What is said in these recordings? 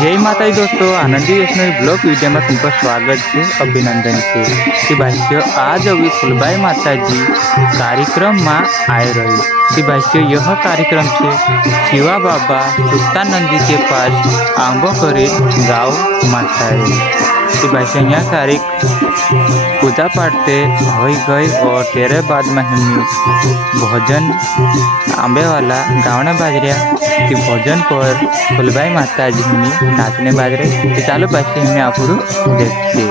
जय माता दी दोस्तों, आनंदी वैष्णवी ब्लॉग वीडियो में तुमको स्वागत है, अभिनंदन है कि भाइयों आज अभी फुलबाई माता जी कार्यक्रम में आए रहे कि भाइयों यह कार्यक्रम से शिवा बाबा सुल्तानंदी के पास आंबो करे गाँव माता है कि भाइयों यह तारीख पूजा पाठ से हो गई और तेरे बाद में हमने भोजन आंबे वाला गावना बाजरिया कि भोजन पर फुलबाई माता जी हमने नाचने बाजरे कि चालो पाछे हमें आप देखते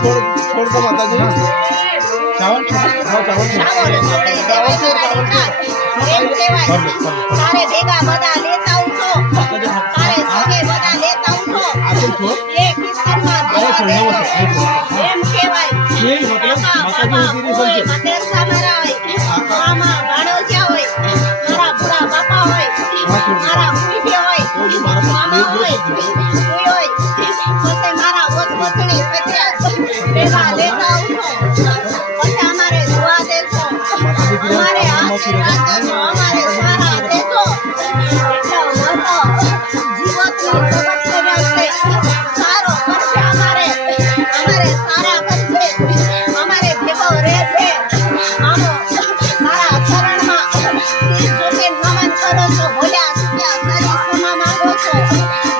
छोड़ दो माता जी चावल चावल તારે ભેગા બધા લેતા આવજો તારે સગે બધા લેતા આવજો એ કિસ્સામાં એમ કહેવાય ये मतलब माता जी उसी કોઈ મતેરસા મારા હોય મામા ભાણોજા હોય મારા પૂરા બાપા હોય મારા કુઈબે હોય મામા હોય કોઈ હોય પછી મારા વચવચણી પત્યા ભેગા લેતા આવજો પછી અમારે દુઆ દેજો અમારે આશીર્વાદ દેજો અમારે સારા દેજો એટલો મોટો જીવતની જગત છે સારો કરશે અમારે સારા કરશે અમારે ભેગો રહેશે આમો મારા ચરણમાં શીશ ઝૂકીને નમન કરો છો બોલ્યા સુખ્યા સરી ક્ષમા માંગો છો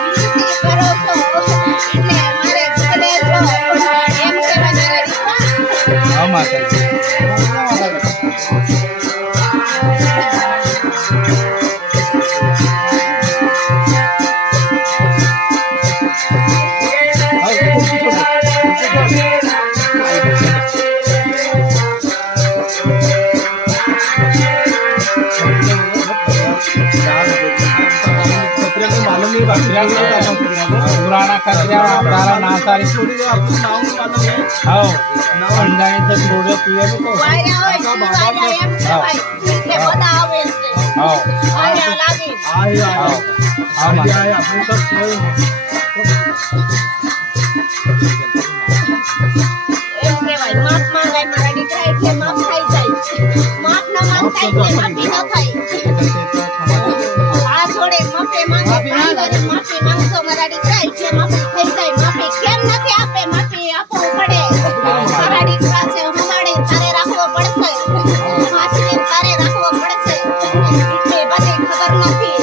વિનંતી કરો છો એટલે મારે ભલે છો એમ કહેવાય મારા દીકરા हाँ माता जी मालूम नहीं पुराना कचरा तारा ना सारी हाँ अंडाने से थोड़े पिए तो વાયા હોય વાયા એમ કહેવાય એટલે બધા આવે છે हाँ વાયા લાગી हाँ हाँ अपने सब એમ કહેવાય માફ માંગાય મારા દીકરા એટલે માફ થઈ જાય માફ ન માંગતા એટલે માફી ન થાય આ જોડે માફી માંગે માફી માંગતો મારા દીકરા એટલે માફી થઈ જાય માફી કેમ નથી આપે માફી આપવું પડે મારા દીકરા છે હમાડે તારે રાખવો પડશે માસને તારે રાખવો પડશે એટલે બધી ખબર નથી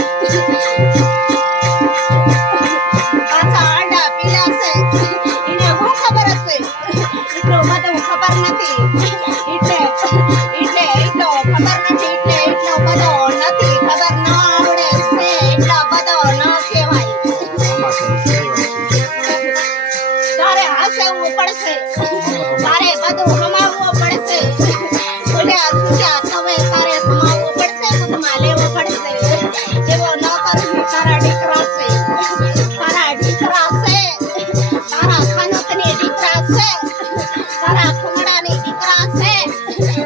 પાછા આડા પીલા છે એને હું ખબર હશે એટલું બધું ખબર નથી એટલે એટલો ખબર નથી એટલે એટલો બધો નથી ખબર ન આવડે છે એટલો બધો ન કહેવાય તારે હસવું પડશે તારે બધું હમાવવું પડશે બોલ્યા સુજા તમે તારે હમાવવું પડશે ખુદમાં લેવો પડશે એવો ન કરવું તારા દીકરા છે તારા દીકરા છે તારા ખાનતની દીકરા છે તારા ખુમડાની દીકરા છે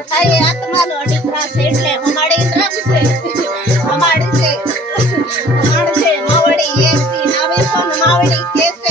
તારી આત્માનો દીકરા છે એટલે હમાડી રમશે હમાડશે માવડી એકથી નવી પણ માવડી કેસ